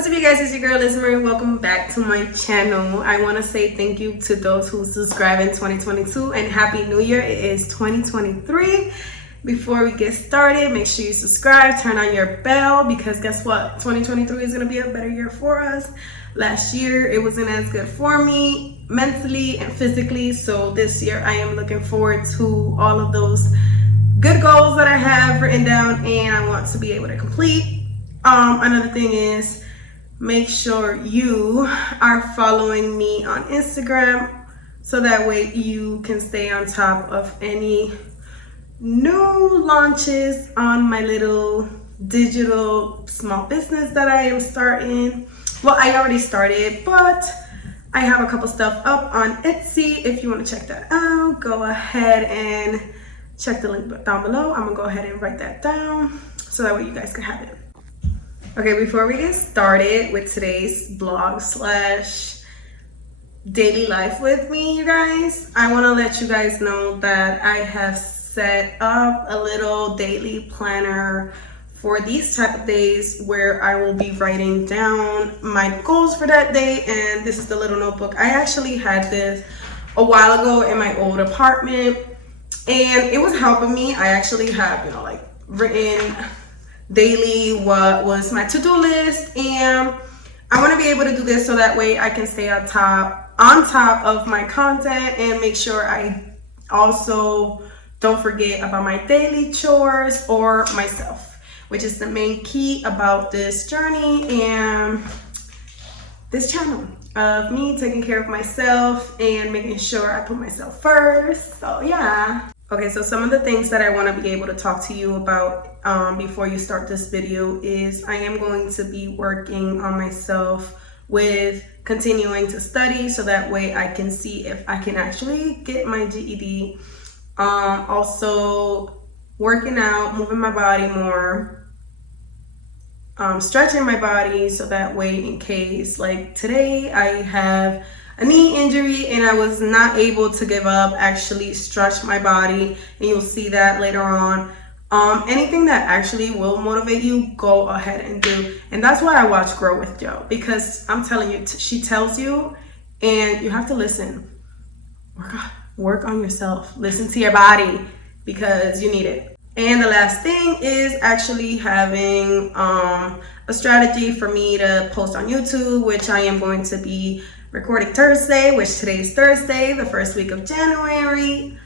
What's up, you guys? It's your girl Liz Marie. Welcome back to my channel. I want to say thank you to those who subscribed in 2022 and Happy New Year. It is 2023. Before we get started, make sure you subscribe, turn on your bell, because guess what? 2023 is going to be a better year for us. Last year, it wasn't as good for me mentally and physically. So this year, I am looking forward to all of those good goals that I have written down and I want to be able to complete. Another thing is, make sure you are following me on Instagram so that way you can stay on top of any new launches on my little digital small business that I am starting. Well, I already started, but I have a couple stuff up on Etsy. If you want to check that out, go ahead and check the link down below. I'm gonna go ahead and write that down so that way you guys can have it. Okay, before we get started with today's blog slash daily life with me, you guys, I want to let you guys know that I have set up a little daily planner for these type of days where I will be writing down my goals for that day. And this is the little notebook. I actually had this a while ago in my old apartment and it was helping me. I actually have, like written daily what was my to-do list, and I want to be able to do this so that way I can stay on top of my content and make sure I also don't forget about my daily chores or myself, which is the main key about this journey and this channel of me taking care of myself and making sure I put myself first. So yeah. Okay, so some of the things that I want to be able to talk to you about before you start this video is I am going to be working on myself with continuing to study so that way I can see if I can actually get my GED. Also working out, moving my body more, stretching my body so that way in case, like today I have a knee injury and I was not able to give up, actually stretch my body, and you'll see that later on. Anything that actually will motivate you, go ahead and do. And that's why I watch Grow with Joe, because I'm telling you, she tells you and you have to listen. Work on yourself, listen to your body because you need it. And the last thing is actually having a strategy for me to post on YouTube, which I am going to be recording Thursday, which today is Thursday, the first week of January.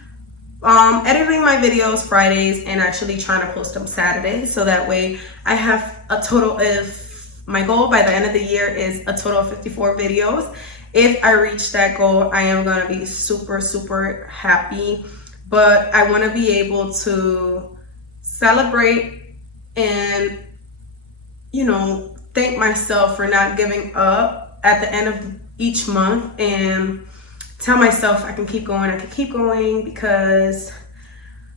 Editing my videos Fridays and actually trying to post them Saturdays, so that way I have a total of, my goal by the end of the year is a total of 54 videos. If I reach that goal, I am gonna be super happy. But I want to be able to celebrate and thank myself for not giving up at the end of each month and tell myself I can keep going, because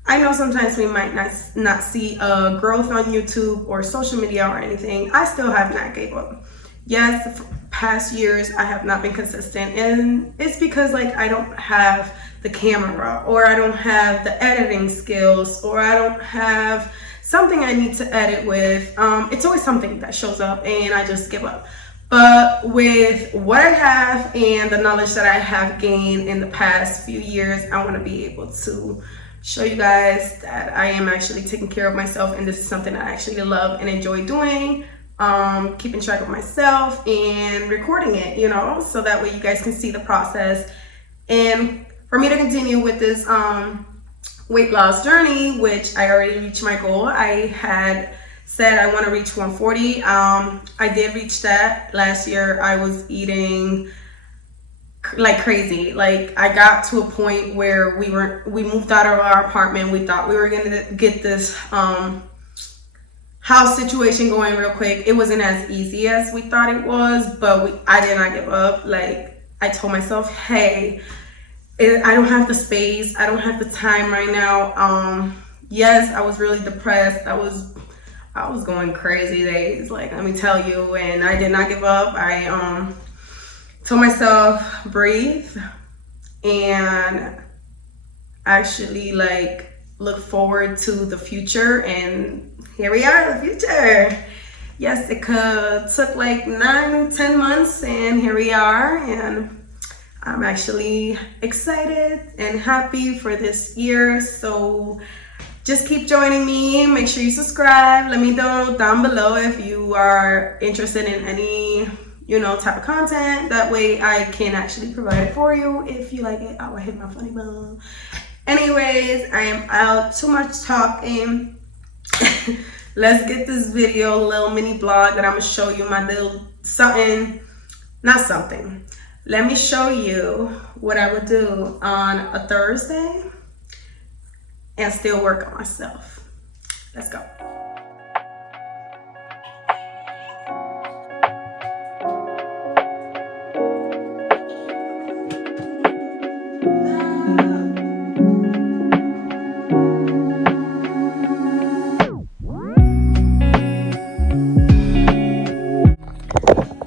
I know sometimes we might not see a growth on YouTube or social media or anything. I still have not gave up. Yes, the past years I have not been consistent, and it's because I don't have the camera, or I don't have the editing skills, or I don't have something I need to edit with. It's always something that shows up and I just give up. But with what I have and the knowledge that I have gained in the past few years, I want to be able to show you guys that I am actually taking care of myself, and this is something I actually love and enjoy doing. Keeping track of myself and recording it, so that way you guys can see the process. And for me to continue with this weight loss journey, which I already reached my goal. I had said I want to reach 140. I did reach that. Last year I was eating like crazy. I got to a point where we moved out of our apartment. We thought we were gonna get this house situation going real quick. It wasn't as easy as we thought it was, but I did not give up. I told myself, hey, I don't have the space, I don't have the time right now. Yes, I was really depressed. I was going crazy days, let me tell you, and I did not give up. I told myself, breathe, and actually look forward to the future, and here we are, the future. yes, it took like 9-10 months, and here we are. And I'm actually excited and happy for this year. So just keep joining me. Make sure you subscribe. Let me know down below if you are interested in any, you know, type of content. That way I can actually provide it for you. If you like it, I will hit my funny bone. Anyways, I am out. Too much talking. Let's get this video, little mini blog that I'm gonna show you my little something, not something. Let me show you what I would do on a Thursday and still work on myself. Let's go.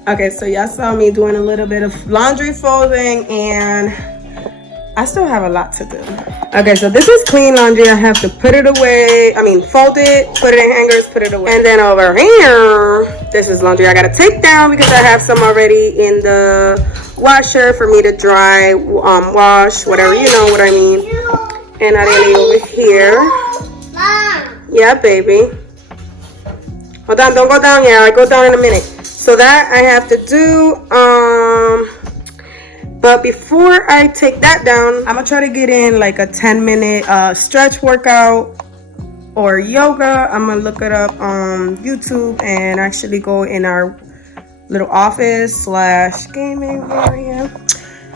Okay, so y'all saw me doing a little bit of laundry folding, and I still have a lot to do. Okay, so this is clean laundry. I have to put it away. I mean, fold it, put it in hangers, put it away. And then over here, this is laundry I gotta take down because I have some already in the washer for me to dry, wash, whatever, you know what I mean. And I didn't over here. Yeah, baby. Hold on, don't go down yet. I go down in a minute. So that I have to do, but before I take that down, I'm gonna try to get in like a 10-minute stretch workout or yoga. I'm gonna look it up on YouTube and actually go in our little office / gaming area.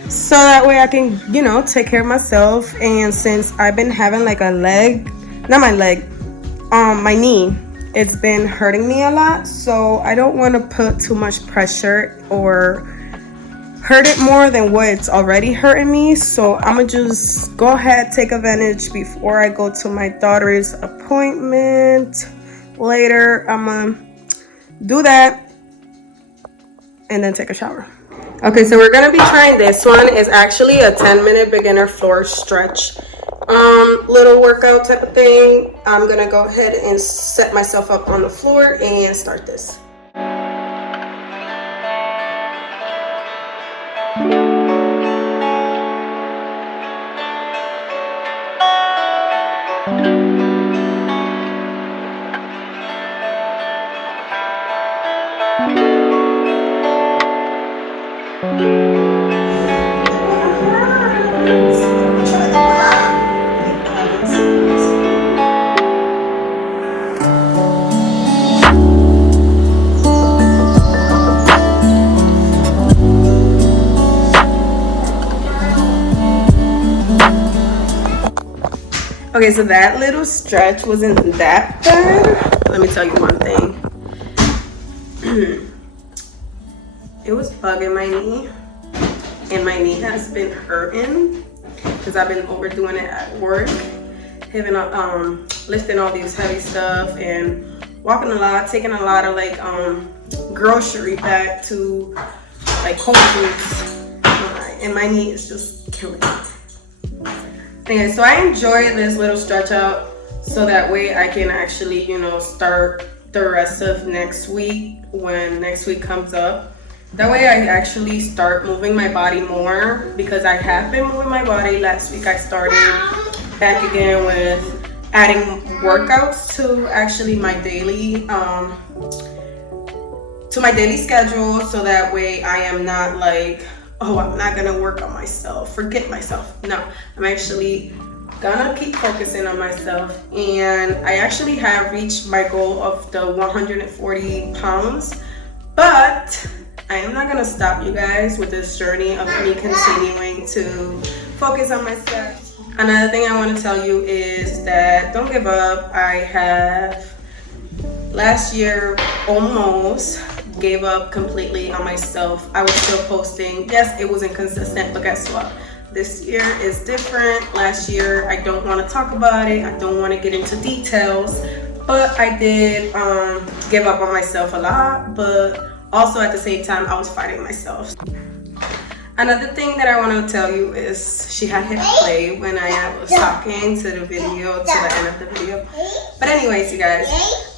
So that way I can, you know, take care of myself. And since I've been having like a my knee, it's been hurting me a lot, so I don't want to put too much pressure or hurt it more than what it's already hurting me. So I'm gonna just go ahead, take advantage before I go to my daughter's appointment later. I'm gonna do that and then take a shower. Okay, so we're gonna be trying this one. It's actually a 10-minute beginner floor stretch little workout type of thing. I'm gonna go ahead and set myself up on the floor and start this. Okay, so that little stretch wasn't that bad. Let me tell you one thing. It was bugging my knee, and my knee has been hurting because I've been overdoing it at work, having lifting all these heavy stuff and walking a lot, taking a lot of like grocery back to like Whole Foods, and my knee is just killing me. Okay, so I enjoy this little stretch out so that way I can actually, you know, start the rest of next week when next week comes up. That way I actually start moving my body more because I have been moving my body. Last week I started back again with adding workouts to actually my daily schedule, so that way I am not like, oh, I'm not gonna work on myself, forget myself. No, I'm actually gonna keep focusing on myself. And I actually have reached my goal of the 140 pounds, but I am not gonna stop you guys with this journey of me continuing to focus on myself. Another thing I want to tell you is that don't give up. I have last year almost gave up completely on myself. I was still posting. Yes, it wasn't consistent, but guess what? This year is different. Last year, I don't want to talk about it. I don't want to get into details, but I did give up on myself a lot, but also at the same time, I was fighting myself. Another thing that I want to tell you is she had hit play when I was talking to the video, to the end of the video. But anyways, you guys,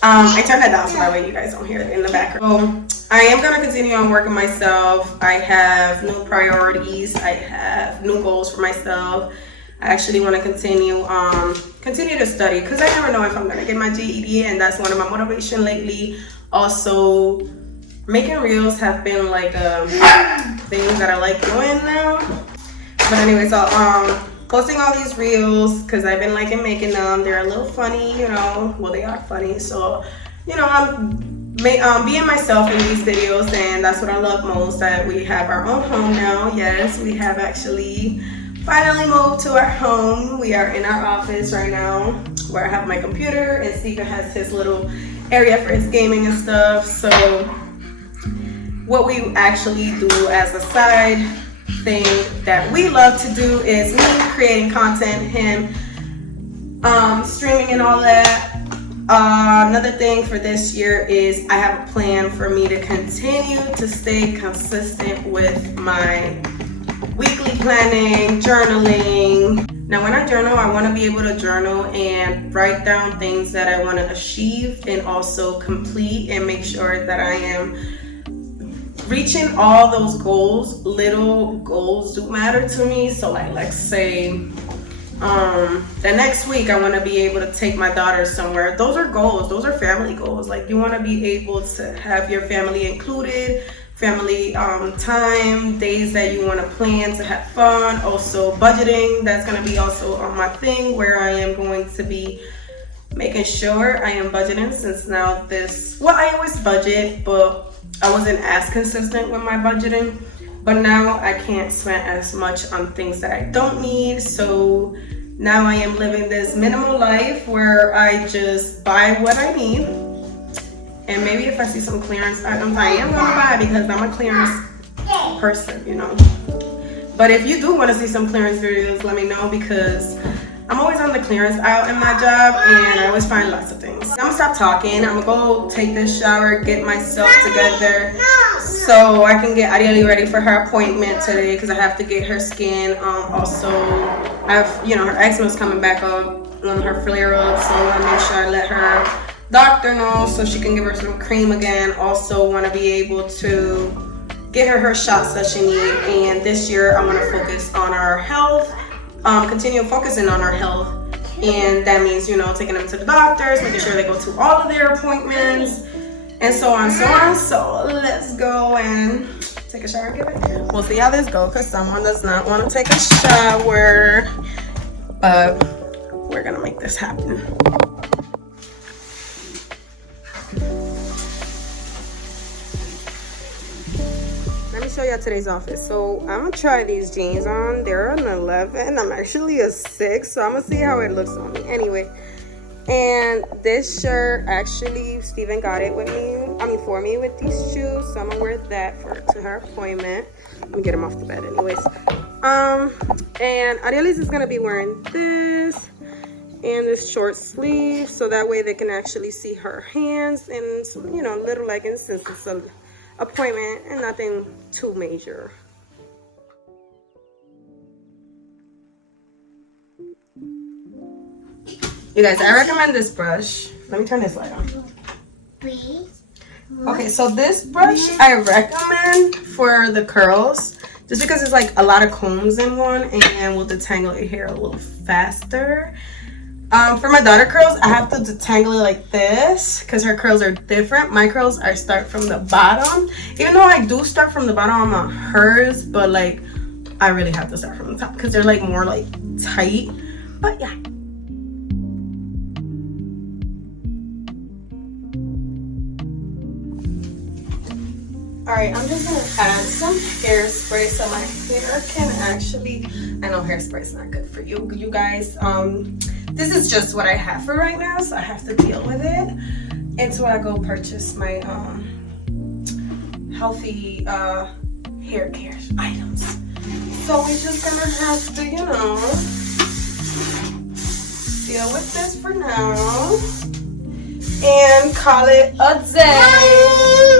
I turned that down so that way you guys don't hear it in the background. So I am going to continue on working myself. I have new priorities. I have new goals for myself. I actually want to continue to study because I never know if I'm going to get my GED, and that's one of my motivation lately. Also, making reels have been like things that I like doing now. But anyways, so posting all these reels because I've been liking making them. They're a little funny, you know. Well, they are funny, so you know, I'm being myself in these videos, and that's what I love most. That we have our own home now. Yes, we have actually finally moved to our home. We are in our office right now where I have my computer and Stephen has his little area for his gaming and stuff. So what we actually do as a side thing that we love to do is me creating content, him streaming and all that. Another thing for this year is I have a plan for me to continue to stay consistent with my weekly planning, journaling. Now when I journal, I want to be able to journal and write down things that I want to achieve and also complete and make sure that I am reaching all those goals. Little goals do matter to me. So like, let's say the next week I want to be able to take my daughter somewhere. Those are goals. Those are family goals. Like you want to be able to have your family included, family time, days that you want to plan to have fun. Also budgeting, that's going to be also on my thing where I am going to be making sure I am budgeting, since now I always budget, but I wasn't as consistent with my budgeting. But now I can't spend as much on things that I don't need. So now I am living this minimal life where I just buy what I need. And maybe if I see some clearance items, I am gonna buy because I'm a clearance person, you know. But if you do want to see some clearance videos, let me know, because I'm always on the clearance aisle in my job and I always find lots of things. I'm gonna stop talking. I'm gonna go take this shower, get myself together so I can get Ariely ready for her appointment today, because I have to get her skin. Also, her eczema's coming back up on her flare up, so I want to make sure I let her doctor know so she can give her some cream again. Also want to be able to get her shots that she needs. And this year I want to focus on our health, continue focusing on our health, and that means, you know, taking them to the doctors, making sure they go to all of their appointments, and so on. So let's go and take a shower and get it. We'll see how this goes, because someone does not want to take a shower, but we're gonna make this happen. Let me show y'all today's outfit. So I'm gonna try these jeans on. They're an 11. I'm actually a 6, so I'm gonna see how it looks on me. Anyway, and this shirt, actually Steven got it with me. For me with these shoes. So I'm gonna wear that to her appointment. Let me get him off the bed anyways. And Ariely's is gonna be wearing this and this short sleeve, so that way they can actually see her hands, and some, you know, little leggings, since it's an appointment and nothing too major. You guys, I recommend this brush. Let me turn this light on. Please. Okay, so this brush I recommend for the curls, just because it's like a lot of combs in one and will detangle your hair a little faster. For my daughter curls, I have to detangle it like this because her curls are different. My curls, I start from the bottom. Even though I do start from the bottom on hers, but like I really have to start from the top because they're like more like tight. But yeah. Alright, I'm just gonna add some hairspray so my hair can actually, I know hairspray is not good for you guys. This is just what I have for right now, so I have to deal with it until I go purchase my healthy hair care items. So we're just gonna have to, you know, deal with this for now and call it a day.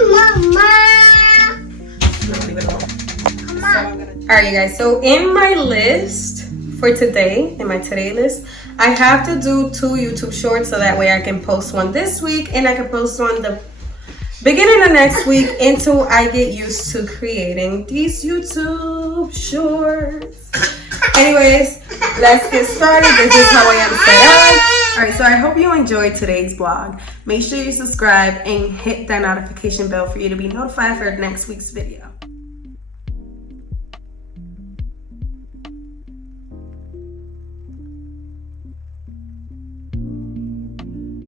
Mama. No, leave it alone. So I'm gonna Alright, you guys, so in my list for today, in my today list, I have to do 2 YouTube shorts so that way I can post one this week and I can post one the beginning of next week until I get used to creating these YouTube shorts. Anyways, let's get started. This is how I am set up. Alright, so I hope you enjoyed today's vlog. Make sure you subscribe and hit that notification bell for you to be notified for next week's video.